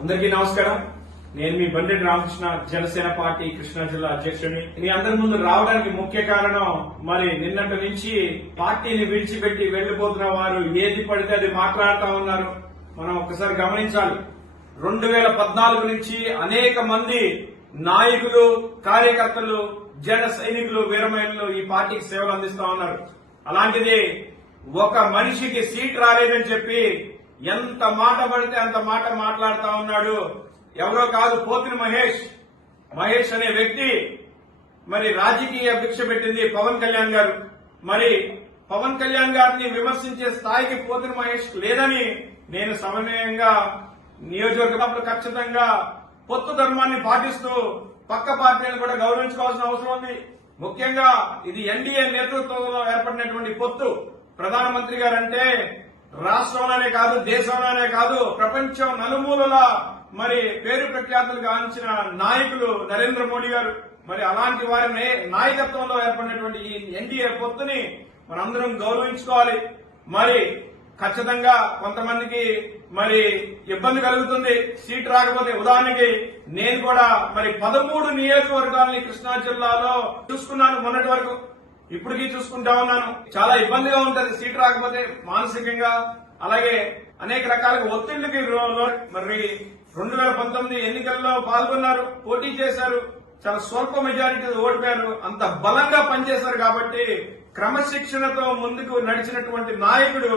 అందరికీ నమస్కారం. నేను మీ బండెడ్డి రామకృష్ణ, జనసేన పార్టీ కృష్ణా జిల్లా అధ్యక్షుడిని. మీ అందరి ముందు రావడానికి ముఖ్య కారణం, మరి నిన్నటి నుంచి పార్టీని విడిచిపెట్టి వెళ్లిపోతున్న వారు ఏది పడితే అది మాట్లాడుతూ ఉన్నారు. మనం ఒక్కసారి గమనించాలి. 2014 నుంచి అనేక మంది నాయకులు, కార్యకర్తలు, జన సైనికులు, వీరమహిళలు ఈ పార్టీకి సేవలు అందిస్తా ఉన్నారు. అలాంటిది ఒక మనిషికి సీట్ రాలేదని చెప్పి ఎంత మాట పడితే అంత మాట మాట్లాడుతా ఉన్నాడు. ఎవరో కాదు, పోతిన మహేష్ అనే వ్యక్తి మరి రాజకీయ భిక్ష పెట్టింది పవన్ కళ్యాణ్ గారు. మరి పవన్ కళ్యాణ్ గారిని విమర్శించే స్థాయికి పోతిన మహేష్ లేదని నేను సమన్వయంగా నియోజకవర్గంలో ఖచ్చితంగా పొత్తు ధర్మాన్ని పాటిస్తూ పక్క పార్టీలను కూడా గౌరవించుకోవాల్సిన అవసరం ఉంది. ముఖ్యంగా ఇది ఎన్డీఏ నేతృత్వంలో ఏర్పడినటువంటి పొత్తు. ప్రధానమంత్రి గారంటే రాష్ట్రంలోనే కాదు, దేశంలోనే కాదు, ప్రపంచం నలుమూలలా మరి పేరు ప్రఖ్యాతులు గాంచిన నాయకులు నరేంద్ర మోడీ గారు. మరి అలాంటి వారి నాయకత్వంలో ఏర్పడినటువంటి ఈ ఎన్డీఏ పొత్తుని మనందరం గౌరవించుకోవాలి. మరి ఖచ్చితంగా కొంతమందికి మరి ఇబ్బంది కలుగుతుంది సీట్ రాకపోతే. ఉదాహరణకి నేను కూడా మరి 13 నియోజకవర్గాలని కృష్ణా జిల్లాలో చూసుకున్నాను మొన్నటి వరకు, ఇప్పటికీ చూసుకుంటా ఉన్నాను. చాలా ఇబ్బందిగా ఉంటది సీట్ రాకపోతే, మానసికంగా, అలాగే అనేక రకాలుగా ఒత్తిళ్లకి. మరి 2019 ఎన్నికల్లో పాల్గొన్నారు, పోటీ చేశారు, చాలా స్వల్ప మెజారిటీతో ఓడిపోయారు. అంత బలంగా పనిచేశారు కాబట్టి క్రమశిక్షణతో ముందుకు నడిచినటువంటి నాయకుడు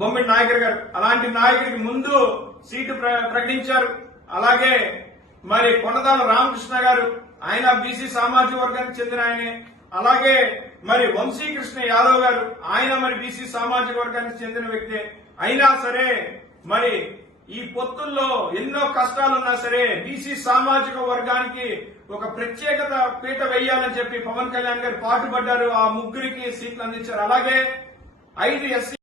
బొమ్మిడి నాయకర్ గారు. అలాంటి నాయకుడికి ముందు సీటు ప్రకటించారు. అలాగే మరి కొండతాల రామకృష్ణ గారు, ఆయన బీసీ సామాజిక వర్గానికి చెందిన ఆయనే. అలాగే మరి వంశీకృష్ణ యాదవ్ గారు, ఆయన మరి బీసీ సామాజిక వర్గానికి చెందిన వ్యక్తే. అయినా సరే మరి ఈ పొత్తుల్లో ఎన్నో కష్టాలున్నా సరే బీసీ సామాజిక వర్గానికి ఒక ప్రత్యేకత పీట వేయాలని చెప్పి పవన్ కళ్యాణ్ గారు పాటుపడ్డారు. ఆ ముగ్గురికి సీట్లు అందించారు. అలాగే 5 ఎస్సీ